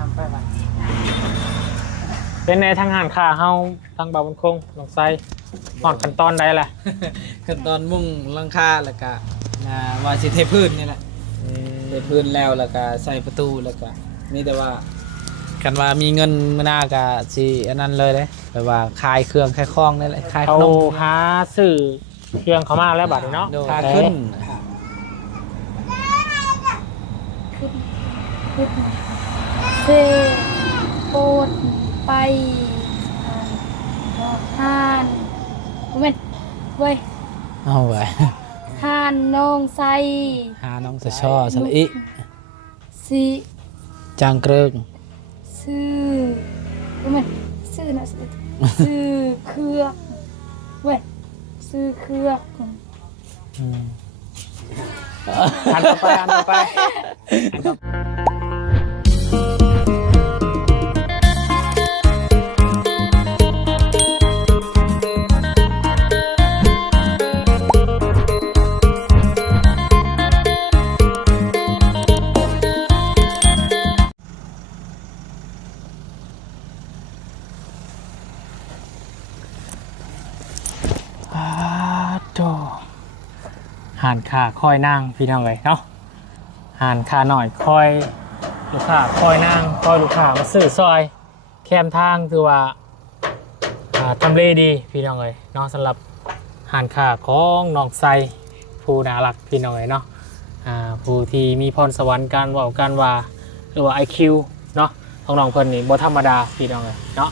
นำไปบ้าน เป็นในทางหานค่าเฮาทางบ่าวบุญคงลงไซฮอดขั้นตอนใดล่ะ ขั้นตอนมุ่งหลังคาแล้วก็ว่าสิเทพื้นนี่แหละเทพื้นแล้วก็ใส่ประตูแล้วก็มีแต่ว่ากันว่ามีเงินมื้อหน้าก็สิอันนั้นเลยเด้แบบว่าขายเครื่องขายของนี่แหละขายข เขา นม หาซื้อเครื่องเขามาแล้วบัดนี้เนาะ ค่าขึ้น เซโปดไปทานเว้นเว้ย เอาไว้ ทานน้องไซ หาน้องสะช่อสละอิ สิ จางเกริง ซื้อเว้นซื้อนะซื้อเครื่องเว้ยซื้อเครื่อง อันต่อไปอันต่อไปอันต่อไปโตหานค่าคอยนั่งพี่น้องเลยเนาะหานค่าหน่อยคอยลูกค้าคอยนั่งคอยลูกค้ามาซื้อซอยแคมทางคือว่าทำเลดีพี่น้องเลยเนาะสำหรับหานค่าของน้องไซผู้น่ารักพี่น้องเลยเนาะผู้ที่มีพรสวรรค์การเว้าการว่าหรือว่า IQ เนาะของน้องเพิ่นนี่บ่ธรรมดาพี่น้องเลยเนาะ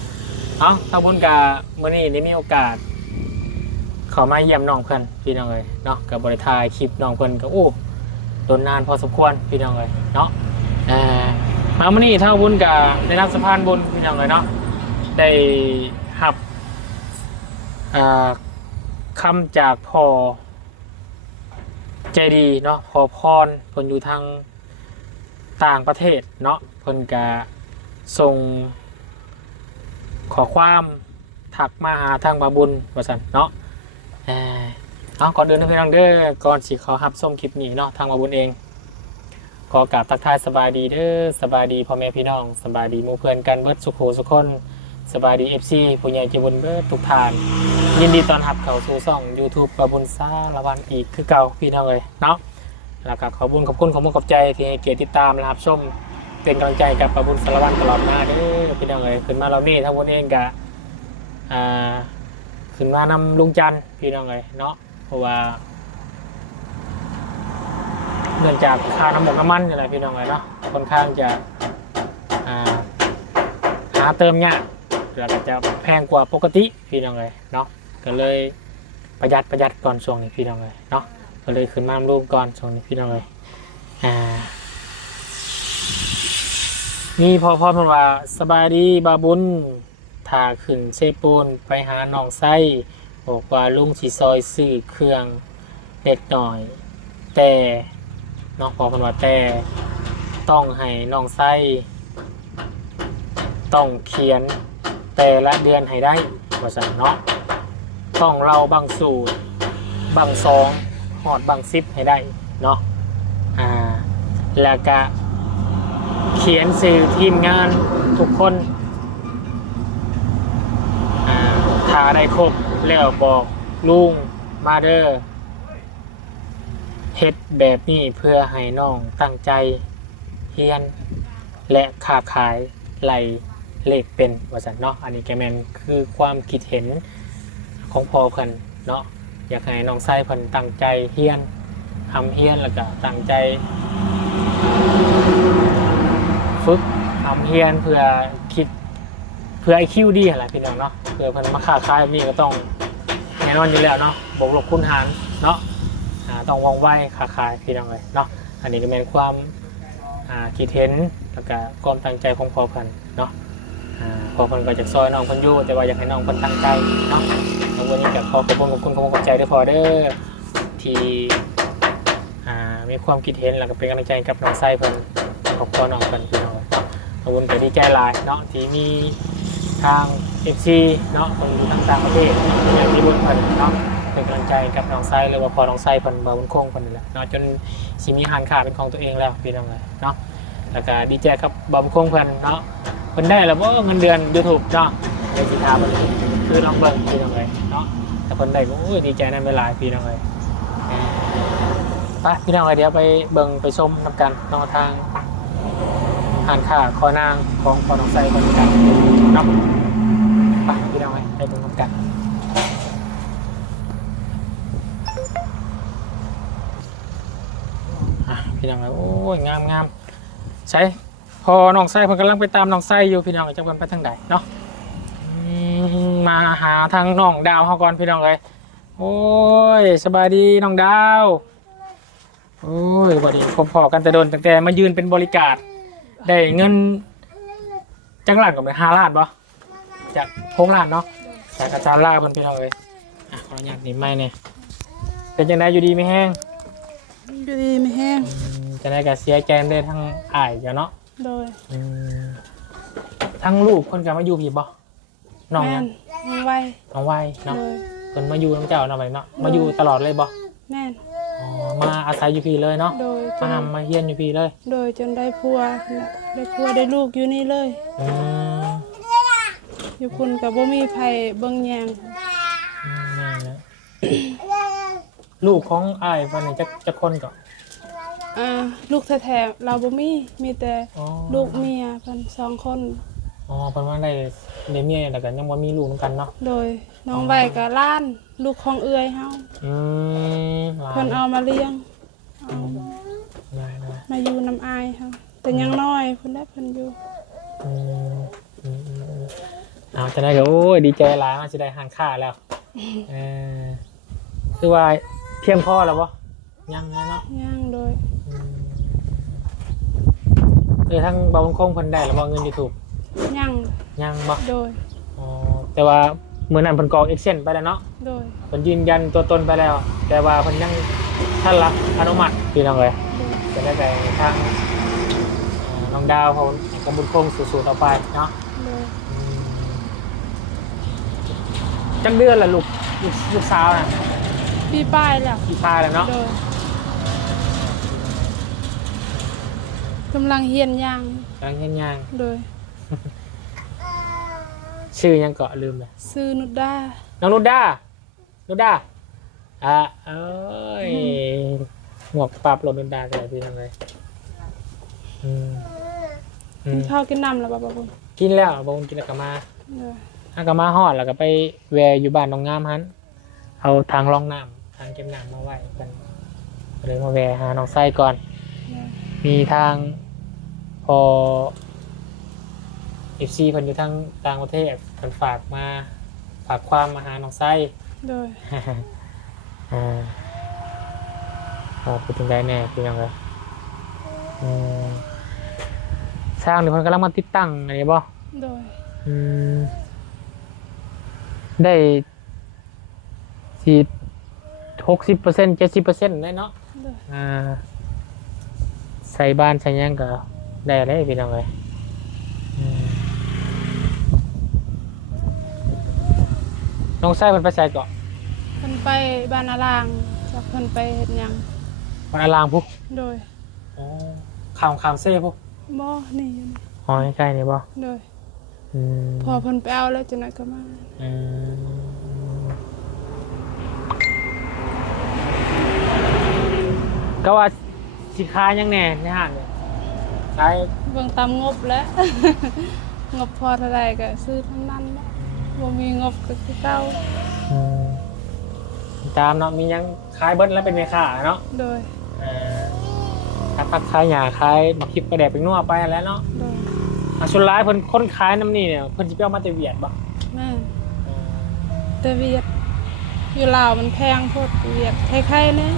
เอาทางบุญกามื้อนี้ได้มีโอกาสเขามาเยี่ยมน้องเพิ่นพี่น้องเลยเนาะกับบริทายคลิปน้องเพิ่นก็โอ้โดนนานพอสมควรพี่น้องเลยเนาะมามื้อนี้ทางบุญกาได้รับสะพานบุญพี่น้องเลยเนาะได้รับคำจากพ่อใจดีเนาะพ่อพรเพิ่นอยู่ทางต่างประเทศเนาะเพิ่นก็ส่งขอความถักมาหาทางบาบุญว่าซั่นเนาะก่อนเดินนะพี่น้องเด้อก่อนสิขอรับชมคลิปนี้เนาะทางบาบุญเองขอกราบทักทายสบายดีเด้อสบายดีพ่อแม่พี่น้องสบายดีหมู่เพื่อนกันเบิดสุขโขสุขคนสบายดี FC ผู้ใหญ่ใจบุญเบิดทุกท่านยินดีต้อนรับเข้าสู่ช่อง YouTube บาบุญสารวันอีกคือเก่าพี่น้องเอ้ยเนาะแล้วก็ขอบคุณขอบใจที่ให้เกียรติติดตามรับชมเป็นกำลังใจกับบาบุญสารวันตลอดมาเด้อพี่น้องเอ้ยขึ้นมาเรานี่ทั้งบุญเองก็ขึ้นมานำลุงจันทร์พี่น้องเลยเนาะเพราะว่าเนื่องจากค่าน้ำมันอะไรพี่น้องเลยเนาะค่อนข้างจะหาเติมเนี่ยแล้วก็จะแพงกว่าปกติพี่น้องเลยเนาะก็เลยประหยัดก่อนช่วงนี้พี่น้องเลยเนาะก็เลยขึ้นมาลูกก่อนช่วงนี้พี่น้องเลยนี่พอมันว่าสบายดีบาบุญถ้าขึ้นเซปูนไปหาน้องไส้บอกว่าลุงสีซอยซื้อเครื่องเล็กหน่อยแต่น้องพอคนว่าแต่ต้องให้น้องไส้ต้องเขียนแต่ละเดือนให้ได้ว่าสั่นเนาะต้องเราบางสูตรบางซองหอดบางซิปให้ได้เนาะแล้วก็เขียนสื่อทีมงานทุกคนถ้าได้ครบแล้วบอกลุงมาเดอร์เฮ็ดแบบนี้เพื่อให้น้องตั้งใจเฮียนและค้าขายไหลเลขเป็นว่าซั่นเนาะอันนี้แกแมนคือความคิดเห็นของพ่อเพิ่นเนาะอยากให้น้องไส้เพิ่นตั้งใจเฮียนทำเฮียนแล้วก็ตั้งใจฝึกทำเฮียนเพื่อคิดเพื่อ IQ ดีอะไรพี่น้องเนาะเพื่อเพิ่นมาค้าขายแบบนี้ก็ต้องแน่นอนอยู่แล้วเนาะบวกลบคูณหารเนาะต้องว่องไวค้าขายพี่น้องเลยเนาะอันนี้ก็เป็นความคิดเห็นแล้วก็ความตั้งใจของพ่อเพิ่นเนาะพ่อเพิ่นก็จะซอยน้องเพิ่นอยู่แต่ว่าอยากให้น้องเพิ่นตั้งใจเนาะวันนี้ก็ขอบคุณใจด้วยพ่อเด้อที่มีความคิดเห็นแล้วก็เป็นกำลังใจกับน้องไส้เพิ่นขอบคุณน้องเพิ่นพี่น้องเนาะขอบคุณก็ดีใจหลายเนาะที่มีทาง FC เนาะคนอยู่ต่างประเทศอย่างที่บุญเพิ่นเนาะเป็นกำลังใจกับน้องไส้หรือว่าพอน้องไส้เพิ่นบ่าบุญคงเพิ่นนี่แหละเนาะจนสิมีหานขาเป็นของตัวเองแล้วพี่น้องเลยเนาะ แล้วก็ดีใจกับบอมคงเพิ่นเนาะเพิ่นได้แล้วบ่เงินเดือน YouTube เนาะได้สิถามเพิ่นคือลองเบิ่งพี่น้องเอ้ยเนาะถ้าเพิ่นได้ก็โอ้ยดีใจนำหลายพี่น้องเอ้ยไปพี่น้องเอ้ยเดี๋ยวไปเบิ่งไปชมนำกันเนาะทางหานค้าคอนางของพอน้องไส้คนกันเนาะไปพี่น้องเอ้ยไปเบิ่งนำกันพี่น้องเอ้ยโอ้ยงามใช่พอน้องไส้เพิ่นกำลังไปตามน้องไส้อยู่พี่น้องเอ้ยจักเพิ่นไปทางใดเนาะมาหาทางน้องดาวเฮาก่อนพี่น้องเอ้ยโอ้ยสบายดีน้องดาวโอ้ยบ่ดีผมพอกันแต่โดนตั้งแต่มายืนเป็นบริการได้เงินจังหลังก็ไป5 ล้านบ่จาก6 ล้านเนาะจากอาจารย์ลาเพิ่นพี่น้องเอ้ยขออนุญาตหนีไม้เนี่ยเป็นจังไดอยู่ดีไม่แห้ง อยู่ดีไม่แห้ง จะได้กับเสียใจได้ทั้งอ้ายจ้ะเนาะ โดย ทั้งลูกคนก็มาอยู่พี่บ่น้อง แม่ ยัง น้องไว้ น้องไว้ โด เนาะ ย เพิ่นมาอยู่น้ำเจ้าเนาะไปเนาะมาอยู่ตลอดเลยบ่ แม่น อ๋อมาอาศัยอยู่พี่เลยเนาะ โดยจ มาน ทำมาเฮียนอยู่พี่เลย โดยจนได้ผัวได้ลูกอยู่นี่เลย อืม อยู่คุณกับบ่มีไผเบิ่งแยง แม่นแล้วลูกของอ้ายวันนี้จะคนก็ ลูกแท้ๆเราบ่มีแต่ อ๋อ ลูกเมียเพิ่น2 คน อ๋อเพิ่นว่าได้เมียแต่ก็ยังบ่มีลูกนำกันเนาะ โดยน้องไว้กับล้านลูกของเอื้อยเฮา อืมหลา เพิ่นเอามาเลี้ยงเอา ได้ มาอยู่น้ำอายเฮาแต่ยังน้อยเพิ่นได้เพิ่นอยู่ อืมเอาจะได้ก็โอ้ยดีใจหลายมันจะได้หานค่าแล้วเออคือว่าเพียงพอแล้วปะยังไงเนาะ ย่างโดย ทั้งบางคงเพิ่นได้แล้วบ่เงิน YouTube ย่าง ยังบ่ โดย อ๋อแต่ว่ามื้อนั้นเพิ่นกรอก Excel ไปแล้วเนาะ โดย เพิ่นยืนยันตัวตนไปแล้ว แต่ว่าเพิ่นยังท่านรับอนุมัติพี่น้องเอ้ย โดย จะได้ไปทางน้องดาวเขากำบุญคงสู่ต่อไปเนาะ โดย จังเดือนละลูกสาวน่ะ ปีป้ายแล้ว กี่พาแล้วเนาะ โดยกำลังเฮียนย่าง กำลังเฮ็ดงาน โดย ชื่อยังเกาะลืมเลย ซื้อนุดดา น้องนุดดาเอ้ยหมวกปรับรถนุดดาเลยพี่ทำไง กินข้าวกินน้ำแล้วบ่บุญ กินแล้วบางคนกินแล้วก็มา โดย ถ้าก็มาฮอดแล้วก็ไปแวะอยู่บ้านน้องงามฮันเอาทางรองน้ำทางเก็บน้ำมาไว้กันเลยมาแวะหาน้องไส้ก่อน โดย มีทางพอ FC เพิ่นอยู่ทางต่างประเทศเพิ่นฝากความมาหาน้องไส้ โดย พูดถึงได้แน่พี่น้องเลยสร้างเดี๋ยวเพิ่นกำลังมาติดตั้งอะไรบ่ โดย ได้สิ60% 70%ได้เนาะ โดย ใส่บ้านใส่หยังก็ได้เลยพี่น้องเลยน้องไส้เพิ่นไปใส่เกาะ เพิ่นไปบ้านอารางจากเพิ่นไปเฮ็ดหยัง มันอารางพุก โดย ขามเซ่พุก บ่นี่อยู่นี่ อ๋อใกล้ๆนี่บ่ โดย อืม พอเพิ่นไปเอาแล้วจังได๋ก็มา อืมก็ว่าสิค้ายยังแน่ในห้างเนี่ยขาย เบิ่งตามงบแล้ว งบพอเท่าใดก็ซื้อทั้งนั้นแหละบ่มีงบก็คือเก่า ตามเนาะมียังขายเบิ้ลแล้วเป็นแม่ค้าเนาะ โดย ขายผักขายหญ้าขายบักพริกกระแดกเป็นนัวไปแล้วเนาะ โดย ส่วนร้ายเพิ่นคนขายน้ำนี่เนี่ยเพิ่นสิไปเอามาแต่เวียดบ่ แม่แต่เวียดอยู่ลาวมันแพงโพดเวียดใครๆแน่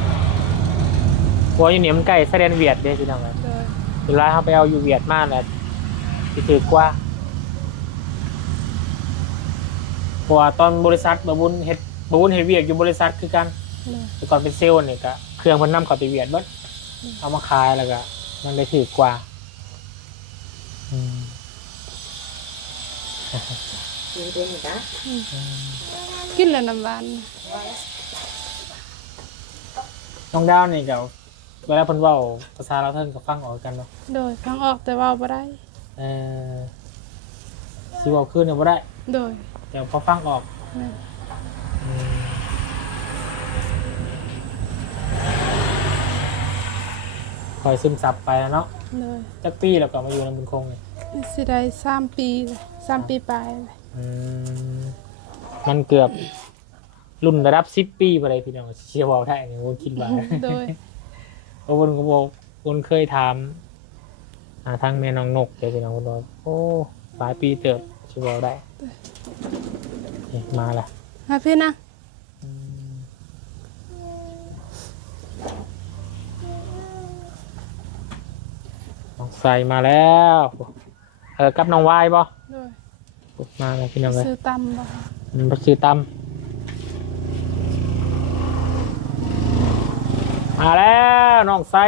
หัวอยู่เนี่ยมันใกล้แสดนเวียดเด้พี่น้องเอ้ย โดย ส่วนร้ายเฮาไปเอาอยู่เวียดมาแหละสิถือกว่าเพราะว่าตอนบริษัทบ่บุญเฮ็ดเวียกอยู่บริษัทคือกัน โดย แต่ก่อนเป็นเซลล์นี่ก็เครื่องเพิ่นนำเข้าไปเวียดเบิดเอามาขายแล้วก็มันได้ถือกว่ากินแล้วน้ำหวาน น้องดาวนี่ก็ เวลาเพิ่นเว้าภาษาลาวเทิงก็ฟังออกกันเนาะ โดยฟังออกแต่เว่าบ่ได้ เออสิเว้าคืนเนี่ยบ่ได้ โดย แต่พอฟังออก แม่น คอยซึมซับไปแล้วเนาะ โดย จักปีแล้วก็มาอยู่ในบุญคงเลย สิได้3 ปีเลย3 ปีปลายเลย มันเกือบรุ่นระดับ10 ปีไปเลยพี่น้องเชียร์บอลได้เนี่ยวนคิดว่า โดย เพราะวนก็บอกวนเคยถามทางแม่น้องนกเดี๋ยวพี่น้องคนบอกโอ้หลายปีเติบเชียร์บอลได้นี่มาละ มาพี่นะ น้องใส่มาแล้วกับน้องวายบ่ โดย มาเลยพี่น้องเลย ซื้อตำบ่ ไปซื้อตำมาแล้วน้องใส่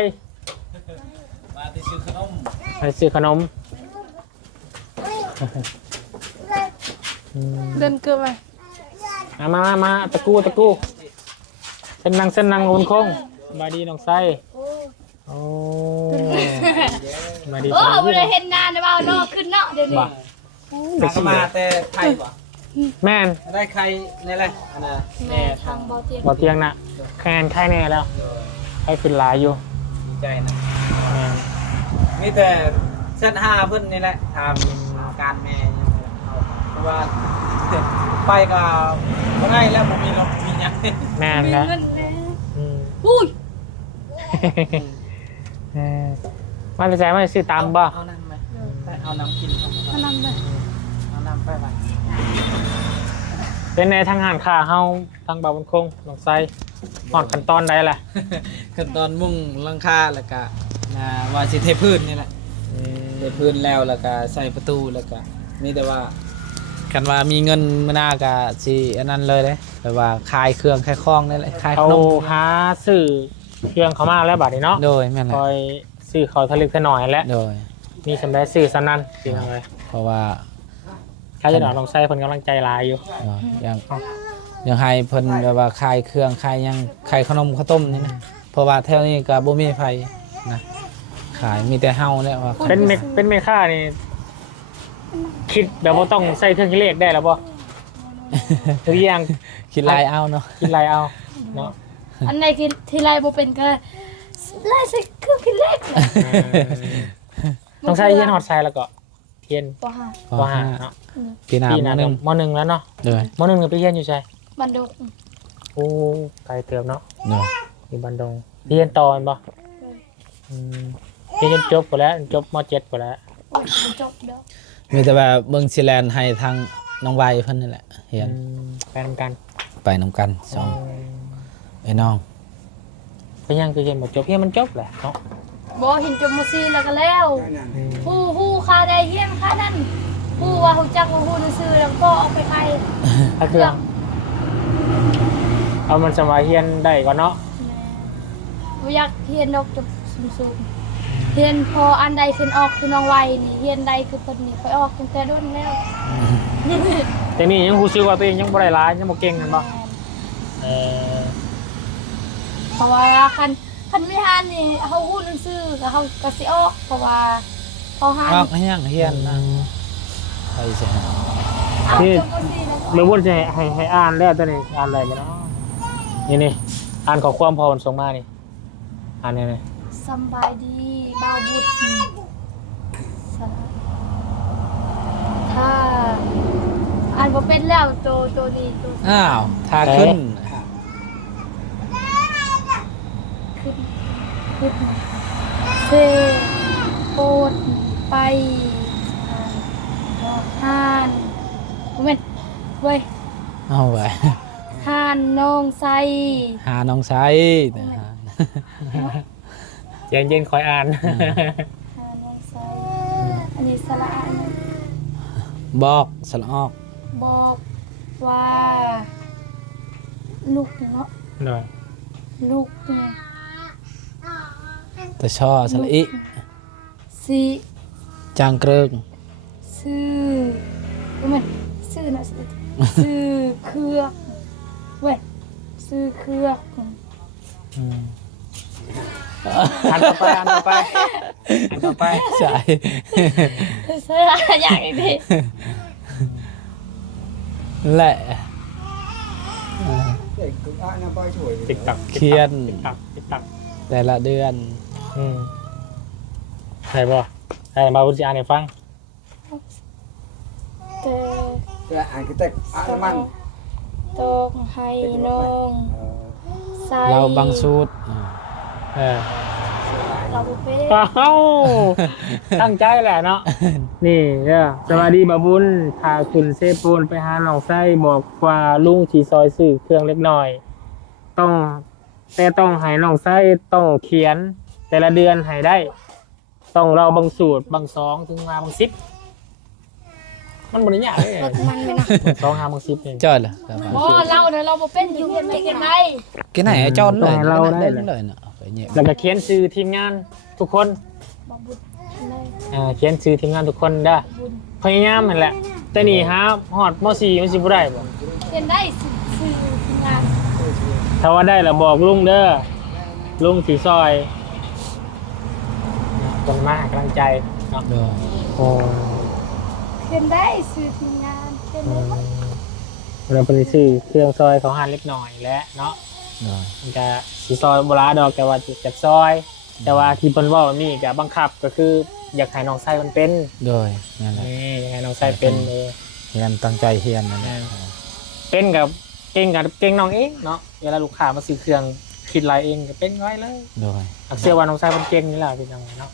มาที่ซื้อขนม ไปซื้อขนม เดินเกือบไป มาตะกู้เส้นนางคนคงมาดีน้องไส้โอ้มาดี โอ้บ่ได้เห็นนานนะว่าน้อขึ้นเนาะเดี๋ยวนี้ บ่ หากมาแต่ไทยบ่ แม่น ได้ใครนี่แหละอันน่ะ แม่ทางบ่เตียง บ่เตียงน่ะแคนไข่แน่แล้วไข่ขึ้นหลายอยู่ ดีใจนะ แม่น มีแต่เซต5เพิ่นนี่แหละทำการแม่เพราะว่าไปก็บ่ได้แล้วบ่มีรถมีหยัง แม่น มี แล้ว เงินแล้ว อืม อุ้ย มาไปใส่มาซื้อตามบ่ เอาน้ำไหมเอาน้ำกินเข้ามา มานำเลย เอาน้ำไปไว้ เป็นในทางหารค่าเฮาทางบ่าวบนคงน้องไส้ฮอดขั้นตอนใดล่ะ ขั้นตอนมุ่งหลังคาแล้วก็ว่าสิเทพื้นนี่แหละเทพื้นแล้วก็ใส่ประตูแล้วก็มีแต่ว่ากันว่ามีเงินมื้อหน้าก็สิอันนั้นเลยเด้แต่ว่าขายเครื่องขายของนี่แหละขายข เขา นม หาซื้อเครื่องเขามาแล้วบัดนี้เนาะ โดยแม่นแห ค ละ อยซื้อเขาทะลึกทะหน่อยแล้ว โดย มีสำได้ซื้อสนั่นจริงเลย เพราะว่า ถ้าจะหนอนลองใส่คนกำลังใจหลายอยู่ ยังให้เพิ่นแบบว่าขายเครื่องขายหยังขายขนมข้าวต้มนี่นะเพราะว่าแถวนี้ก็บ่มีไฟนะขายมีแต่เฮาเนี่ยว่า เป็นเมค่านี่คิดแบบว่าต้องใส่เครื่องคิดเลขได้แล้วป่ะทุกอย่าง คิดลายเอาเนาะ คิดไรเอาเนาะ อันไหนที่ที่ไรบ่เป็นก็ไล่ใส่เครื่องคิดเลข ต้องใส่เฮียนฮอตไซแล้วก็เฮียน บ่ฮะ ปห้าเนาะ ปีหน้า ปีห มา น้า หนึง มหนึ่งแล้วเนาะ โดย มหนึ่งกับไปเฮียนอยู่ใช่ บันดก โอ้ไกลเติมเนาะ โดย อยู่บันดงเฮียนตอนป่ะเฮียนจนจบหมดแล้วจบมเจ็ดหมดแล้ว โอ้ยบ่จบดอก มีแต่ว่าเบิ่งซิแลนด์ให้ทางน้องวายเพิ่นนี่แหละเฮียน แฟนกัน ไปนํกันสองไอ้น้อง ไปยังคือเฮียนหมดจบเฮียนมันจบแหละเนาะ บ่เห็นจมซีแล้วก็แล้วฮู้ค่าใดเฮียนค่านั้นฮู้ว่าฮู้จักว่าฮู้ซื่อๆแล้วก็เอาไปขาย ถ้าเครื่องเอามันสมัยเฮียนได้ก่อนเนาะ บ่อยากเฮียนดอกจบสูงๆเฮียนพออันใดขึ้นออกคือน้องไวนี่เฮียนใดคือเพิ่นนี่ค่อยออกตั้งแต่โดนแล้ว แต่นี่ยังรู้สึกว่าตัวเองยังบ่ได้ร้ายยังบ่เก่งกันบ่เออ เพราะว่าคันไม่หานนี่เฮาฮู้ซื่อๆก็เฮาก็สิออกเพราะว่าพอหาน ออกให้ยังเฮียนนะไปสิฮะ เอาจมซีแล้ว เมื่อวันจะให้อ่านแล้วตัวนี้อ่านอะไรมาเนาะนี่อ่านขอความพอมันส่งมานี่อ่านนี่ สำบายดีบ่าวบุตรถ้าอ่านบ่เป็นแล้วตัวนี้ตัว อ้าวทาขึ้น ขึ้นเซโปดไปหานเว้ยเว้ย เอาไว้ หานน้องไซ หาน้องชาย เย็นๆคอยอ่าน หานน้องไซอันนี้สระอันนี้ บอกสละออก บอกว่าลูกเนาะ หน่อย ลูกเนี่ย แต่ช่อสละอิ สิ จางเกริง ซื้อมันซื้อนะซื้อเครื่องเว้ยซื้อเครื่อง อันต่อไปอันต่อไปอันต่อไป ใช่ เสื้ออย่างนี้ แหละ ติ๊กตัก เครียด ติ๊กตักติ๊กตัก แต่ละเดือน ใช่ป่ะใช่มาบุญอ่านให้ฟัง แต่ Cái ai cái tech ăn mặn ตกให้น้องใส่ เราบางสูตร เออ เราบ่เป็น ว้าวตั้งใจแหละเนาะ นี่เนี่ยสวัสดีบาบุญพาคุณเซปูนไปหาหนองไส้บอกว่าลุงชีซอยซื้อเครื่องเล็กน้อย ต้องต้องให้หนองไส้ต้องเขียน แต่ละเดือนให้ได้ ต้องเราบางสูตรบางสองถึงมาบางสิบมันบริยากเลย ฝึกมันไปนะ สองหาบางสิบเอง จอดเหรอ บ่เราเนี่ยเราบ่เป็นอยู่เฮ็ดไม่กันได้ cái này cho nó lời Lâu nó đây lên là- lời nữa phải nhẹ แล้วก็เขียนชื่อทีมงานทุกคน บ่บุญเลย เขียนชื่อทีมงานทุกคนได้ บุญ พยายามนั่นแหละ แต่นี่ฮะฮอดม .4 มันสิบ่ได้บ่ เรียนได้สื่อทีมงาน ถ้าว่าได้แล้วบอกลุงเด้อลุงสีซอยคนมาให้กำลังใจเนาะ rồi โอ้ เรียนได้สื่อทีมงานเรียนได้หมด เราเป็นซื้อเครื่องซอยเขาหั่นเล็กหน่อยและเนาะ rồi มันก็สีซอยโบราณดอกแต่ว่าจัดซอย แต่ว่าที่เพิ่นเว้าแบบนี้ก็บังคับก็คืออยากให้น้องไส้มันเป็น rồi nên là นี่อยากให้น้องไส้เป็นเลย hiền tăngใจhiền này nè เป็นกับเก่งกับเก่งน้องเองเนาะเวลาลูกค้ามาซื้อเครื่องคิดลายเองก็เป็นไว้เลย rồi อักเชื่อว่าน้องไส้มันเก่งนี่แหละพี่น้องเนาะ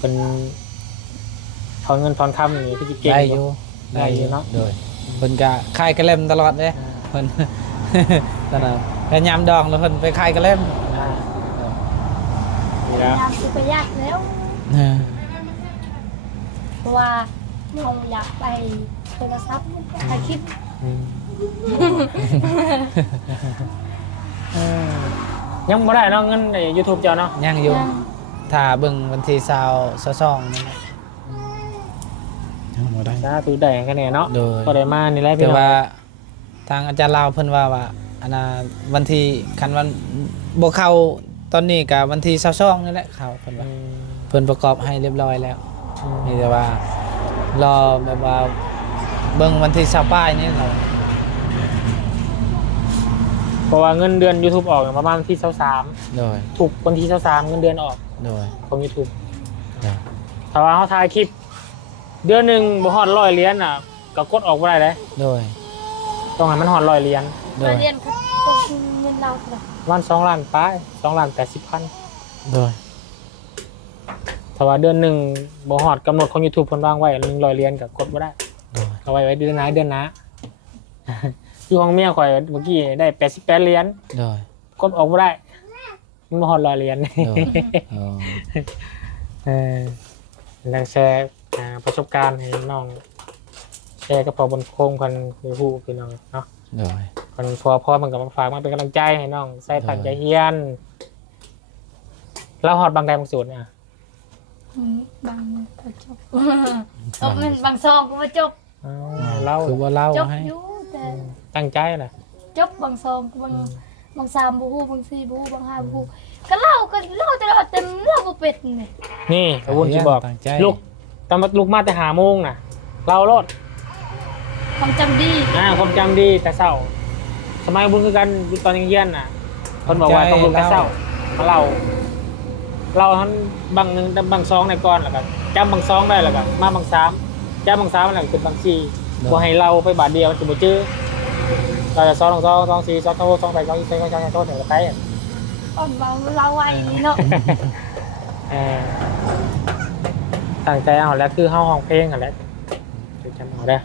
เป็นถอนเงินถอนคำอย่างนี้พี่จะเก่ง đây อยู่ vô Đây đây vô vô nó. rồi phần cả khai cái lem tao lọt đấy phần đó là cái nhám đòn là phần phải khai cái lem อ่านี่แล้ว ยามสิประหยัดแล้ว เพราะว่าเราอยากไปโทรศัพท์ถ่ายคลิป ยังไม่ได้เนาะเงินใน YouTube เจ้าเนาะ nhang vô thả bừng phần thì sao sao song này không ở đây ถ้าถือได้กันแน่เนาะ rồi ก็ได้มานี่แหละพี่ แต่ น้อง ว่าทางอาจารย์ลาวเพิ่นว่าอันน่ะวันที่คันวันบ่เข้าตอนนี้ก็วันที่22นี่แหละเข้าเพิ่นว่าเพิ่นประกอบให้เรียบร้อยแล้วมีแต่ว่ารอแบบว่าเบิ่งวันที่20ป้ายนี่เรา เพราะว่าเงินเดือน YouTube ออกประมาณวันที่ โดย 23ถูกวันที่23เงินเดือนออก โดย ของ YouTube โดย ถ้าว่าเขาถ่ายคลิป เดือนหนึงบ่ฮอด100เหรียญน่ะก็กดออกบ่ได้เลย โดย ต้องให้มันฮอด100เหรียญ โด มาย เรียนก็ต้องเงินเราเลย วัน2ล้านปลาย2ล้าน80พัน โดย ถ้าว่าเดือนหนึงบ่ฮอดกำหนดของ YouTube เพิ่นวางไว้100เหรียญก็กดบ่ได้ โดย เอาไว้เดือนหน้าเดือนหน้า อยู่ของเมียข่อยเมื่อกี้ได้88เหรียญ โดย กดออกบ่ได้มันบ่ฮอด100เหรียญ โดยอ๋อ แล้วแชร์ประสบการณ์ให้น้องแชร์กับพอบนโค้งกันให้ฮู้พี่น้องเนาะ โดย คนพอมันก็มาฝากมาเป็นกำลังใจให้น้องใส่ตั้งใจเฮียนเราฮอดบางใดบางส่วนเนี่ย บางพอจบตกเงินบางซองก็มาจบ เรา คือว่าเล่า จบ ให้ อยู่แต่ ตั้งใจน่ะ จบบางซองก็บางสามบูฮูบางสี่บูฮูบางห้าบูฮูก็เล่าแต่เราเต็มเล่าบ่เป็ดนี่ นี่กระวุ้นจะบอก ตั้งใจ ลูกตอนลูกมาแต่หาโมงน่ะ เราโลด ความจำดี ความจำดีแต่เศร้าสมัยบุญคือกันตอนยังเฮียนน่ะคนบอกว่าต้องลุกแต่เศร้ามาเราทั้งบางหนึ่งบางซองในก้อนแล้วกันจำบางซองได้แล้วกันมาบางสามจำบางสามแล้วเป็นบางสี่บ่ให้เราไปบาทเดียวมันจะบ่จื้อเราจะซองสี่ซองโทซองไปซองอีกซองโทเดี๋ยวไป อ่อนเบาเราไว้นี่เนาะ ตั้งใจเอาแล้วคือเฮาห้องเพลงกันแล้วจะจำเอาได้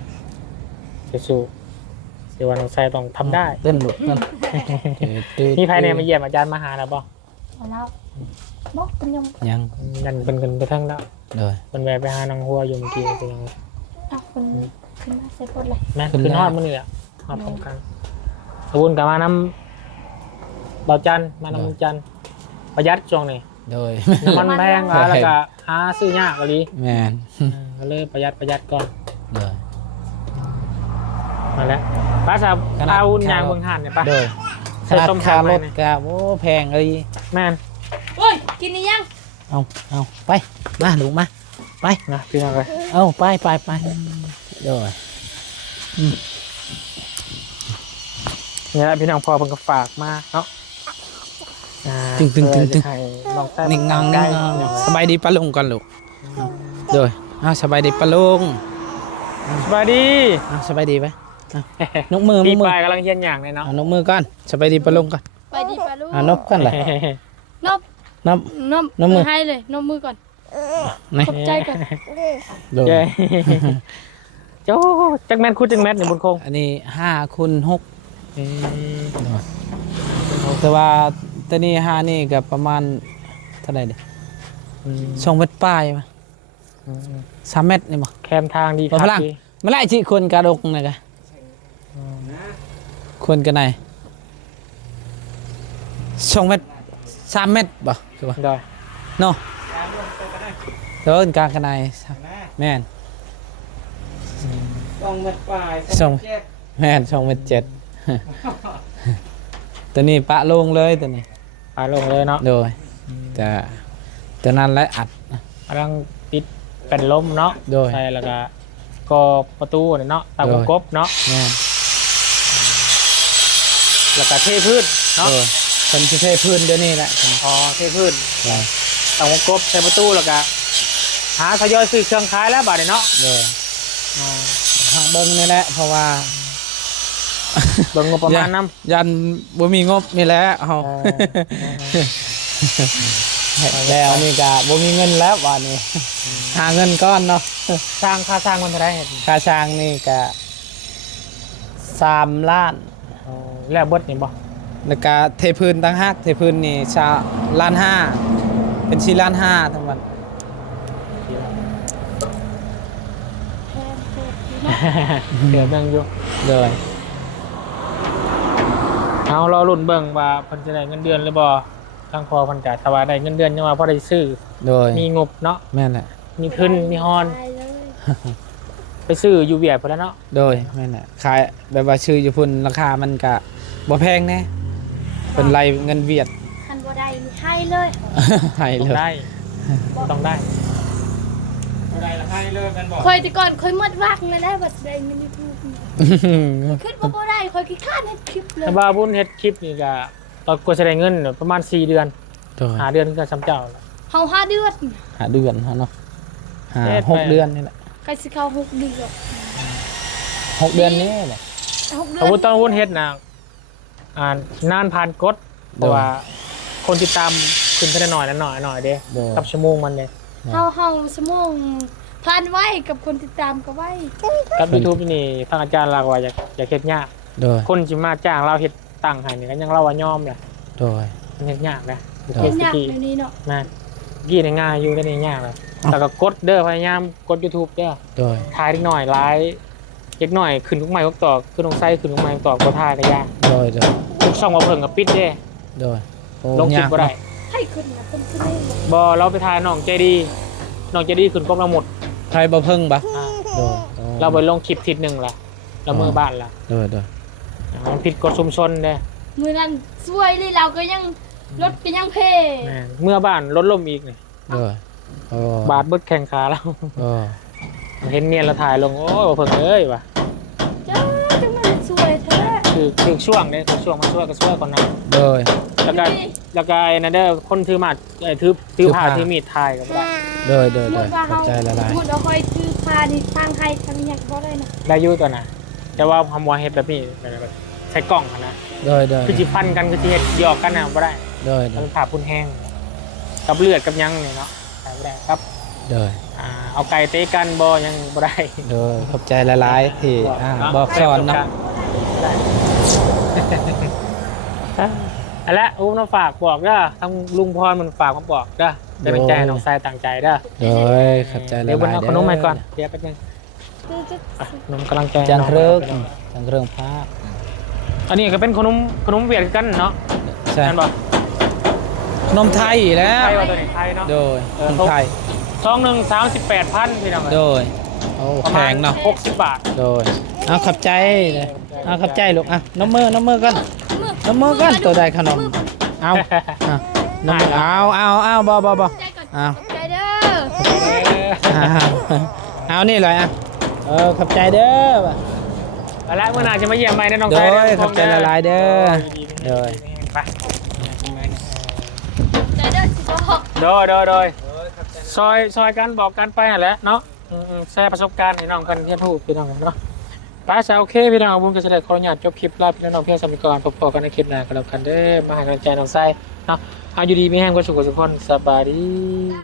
สู้ๆสิว่าน้องชายต้องทำได้ เต้นหลุดนั่น นี่ภายในมาเยี่ยมอาจารย์มาหาแล้วบ่ เอาแล้วบอกเป็นยัง ยัง ยันเป็นกันไปทั้งแล้ว โดย เป็นแวะไปหานางหัวอยู่เมื่อกี้เป็นยังไง อ่ะคนขึ้นมาใส่กดเลย แม่ ขึ้น คือ แล้ว ฮอดมื้อนี่แหละฮอดพร้อมกันขบุญกับมาน้ำเบาจันมาน้ำจันประหยัดช่วงนี้ โดย น้ำมันแพงแล้วก็หาซื้อยากกว่าดี แมน ก็เลยประหยัดก่อน โดย มาแล้วป้าสาว ขนาด เอายางเบิ่งหันเนี่ยป้า โดยข ใส่ นาด ส้ม ค่า ตำ ร ร ถ ถ ก็โอ้แพงเลย แม่น โอ้ยกินนี่ยัง เอาไปมาลูกมาไป นะพี่น้องเลย เอาไปโดย นี่แหละพี่น้องพอเพิ่นก็ฝากมาเนาะตึงให้ลองใต้ นิ่งงัง ได้ สบายดีปะลุงก่อนลูกโดยเอาสบายดีปะลุง สบายดี เอาสบายดีไปนกมือ พี่ปลายกำลังเฮียนอย่างเลยเนาะ เอานกมือก่อนสบายดีปะลุงก่อน ไปดีปะลูก นกก่อนเลย นบ นบ นบมือ ให้เลยนบมือก่อน นี่ ขอบใจก่อน โดย เย้โจ้จักแมนคุดจักแมนนี่บุญคง อันนี้5 คูณ 6แต่ว่าตัวนี้5นี่ก็ประมาณเท่าไหร่ดิ2 เมตรปลายมั้ย3 เมตรนี่บ่ แคมทางดีค บ่ รับ พลังมาไล่ที่คนกระดกนี่กะคนกันไหน2 เมตร 3 เมตรบ่คือว่า ได้ เนาะเดินกลางกันไหนแม่น 2 เมตรปลาย สองแม่น2 เมตร 7 ตัวนี้ปะลงเลยตัวนี้ ปลาลงเลยเนาะ โดยแต่ตัวนั้นและอัด กำลังติดเป็นล้มเนาะ โดย ใช่แล้วก็กอประตูเนี่ยเนาะตามวงกบเนาะ แม่น แล้วก็เทพื้นเนาะ โดยคนที่เทพื้นเดี๋ยวนี้แหละ พอเทพื้น โดย ตามวงกบใช้ประตูแล้วก็หาทยอยซื้อเครื่องขายแล้วบาดนี้เนาะ โดยทางเบิ้งนี่แหละเพราะว่า เบิ่งงบประมาณนำ ยันบ่มีงบนี่แหละเฮา แล้วนี่ก็บ่มีเงินแล้ววันนี้หาเงินก้อนเนาะ สร้างค่าสร้างมันเท่าไหร่เห็น ค่าช่างนี่ก็3 ล้าน แล้วเบิดนี่บ่ แล้วก็เทพื้นต่างหากเทพื้นนี่1.5 ล้านเป็น4 ล้าน 5ทั้งหมด แทนโคตรดีนะ เดี๋ยวนั่งอยู่ เลย เอารอรุ่นเบิ่งว่าเพิ่นจะได้เงินเดือนหรือบ่ทางพอเพิ่นก็ถ้าว่าได้เงินเดือนยังว่าพอได้ซื้อ โดย มีงบเนาะ แม่นแหละ มีทุนมีฮอน ไปเลย ไปซื้ออยู่เวียดพุ่นแล้วเนาะ โดยแม่นแหละขายแบบว่าชื่ออยู่พุ่นราคามันก็บ่แพงแน่เป็นไรเงินเวียด คันบ่ได้นี่ให้เลย ให้ ต้อ เล ง ย ได้ต้องได้บ่ได้ละให้เลยกันบ่ คอยแต่ก่อนคอยหมดวักนั่นแหละบัดได้เงิน YouTube คิดว่าบ่ได้คอยคิดค้านให้คลิปเลย ถ้าว่าบุญเฮ็ดคลิปนี่ก็ตอนกว่าจะได้เงินประมาณ4เดือน โดย 5เดือนก็ซ้ำเจ้าแล้ว เฮา5 เดือน หาเดือนเนาะหา เฮ็ดไป 6 เดือนนี่แหละ ใครสิเข้า6 เดือน 6 เดือนนี้แหละ 6 เดื สมมุ อน ติต้องบุญเฮ็ดน่ะนานผ่านกฎเพราะว่าคนติดตามขึ้นไปหน่อยละหน่อยเด้ โดย กับชั่วโมงมันเด้ เฮาสมองทานไว้กับคนติดตามก็ไว้ กับ YouTube นี่ทางอาจารย์ลากว่าอยากเฮ็ดยาก โดย คนสิมาจ้างเราเฮ็ดตั้งให้นี่ก็ยังเราว่ายอมแหละ โดย มันเฮ็ดยากนะ เฮ็ดยากในนี้เนาะ แม่นกี้นี่ง่ายอยู่ก็นี่ยากเลยแต่ก็กดเด้อพยายามกด YouTube เด้อ โดย ถ่ายนิดหน่อยไลฟ์เล็กหน่อยขึ้นทุกไม้ทุกตอกขึ้นลงไส้ขึ้นทุกไม้ทุกตอกบ่ถ่ายก็ยาก โดย ทุกช่องมาเพิ่งก็ปิดเด้ โดยโอ้ ลงคลิปบ่ได้ ยากเนาะ ให้ขึ้นนะเพิ่นขึ้นได้ บ่เราไปถ่ายน้องใจดีน้องใจดีขึ้นกล้องเราหมด ใครบ่เพิ่งบ่ อ่า โดย เราไปลงคลิปทิศหนึงล่ะเรามือบ้านล่ะ โดย มันผิดกฎชุมชนเด้ มื้อนั้นสวยเลยเราก็ยังรถก็ยังเพ แม่นเมื่อบ้านรถล่มอีกนี่ โดยโอ้ บาดเบิดแข้งขาแล้ว โอ้ เห็นเมียเราถ่ายลงโอ้ยบ่เพิ่งเอ้ยว่ะ จ้าจังมันสวยแท้ คือช่วงเด้คือช่วงมาช่วยก็ช่วยก่อนนะ โดย แล้วก็ไอ้นั่นเด้อคนถือมาดถือผ้าถือมีดถ่ายก็บ่ได้ โดย สมมุติว่า เข้า เฮา ใจละลาย สมมุติเราคอยซื้อพานี่ทางไทยทางอยากบ่ได้นะ ได้อยู่ตัวน่ะแต่ว่าทำว่าเฮ็ดแบบนี้แบบใช้กล้องอะนะ โดย คือสิพันกันคือสิเฮ็ดหยอกกันน่ะบ่ได้ โดย มันผ่าพุ่นแห้งกับเลือดกับหยังนี่เนาะใช่บ่ได้ครับ โดย เอาไก่เตะกันบ่ยังบ่ได้ โดยขอบใจละลายที่บอกสอนเนาะ อันละอุ้มน้องฝากบอกเด้อทางลุงพรมันฝากมาบอกเด้อเป็นกำลังใจให้น้องทรายต่างใจเด้อ โดยขอบใจละ เดี๋ยวบน ลาย เอาขนมให้ก่อนเดี๋ยวแป๊บนึงขนมกำลังใจ จันเริงจันเริงพระ อันนี้ก็เป็นขนมเวียดกันเนาะ ใช่ นั่นบ่ นมไทยแล้ว ไทยว่าตัวนี้ไทยเนาะ โดยนมไทย ซองหนึ่ง38,000พี่น้อง โดยโอ้ ประ แพ มาณ งเนาะ 60 บาท โดยเอาขอบใจเลยเอาขอบใจลูกอ่ะน้ำมือกันน้ำมือกันตัวใดขนมเอา น้ำเอาบ่ใจก่อน เอา ใจเด้อ เอานี่เลยอ่ะขอบใจเด้อ เอาละเมื่อหน่าจะมาเยี่ยมใหม่นะน้อง โด ไก่ ยขอบใจละลายเด้อโดย ไป ใจเด้อสิบอก โดยซอยกันบอกกันไปนั่นแหละเนาะแชร์ประสบการณ์ให้น้องกันเพื่อนถูกพี่น้องเนาะไปซะโอเคพี่น้องบุญกระเสด็จขออนุญาตจบคลิปลาพี่น้องเพียงสมิกรพบกันในคลิปหน้ากันแล้วกันเด้อมาให้กำลังใจน้องไส้เนาะเอาอยู่ดีไม่แห้งก็สุขสุขคนสบายดี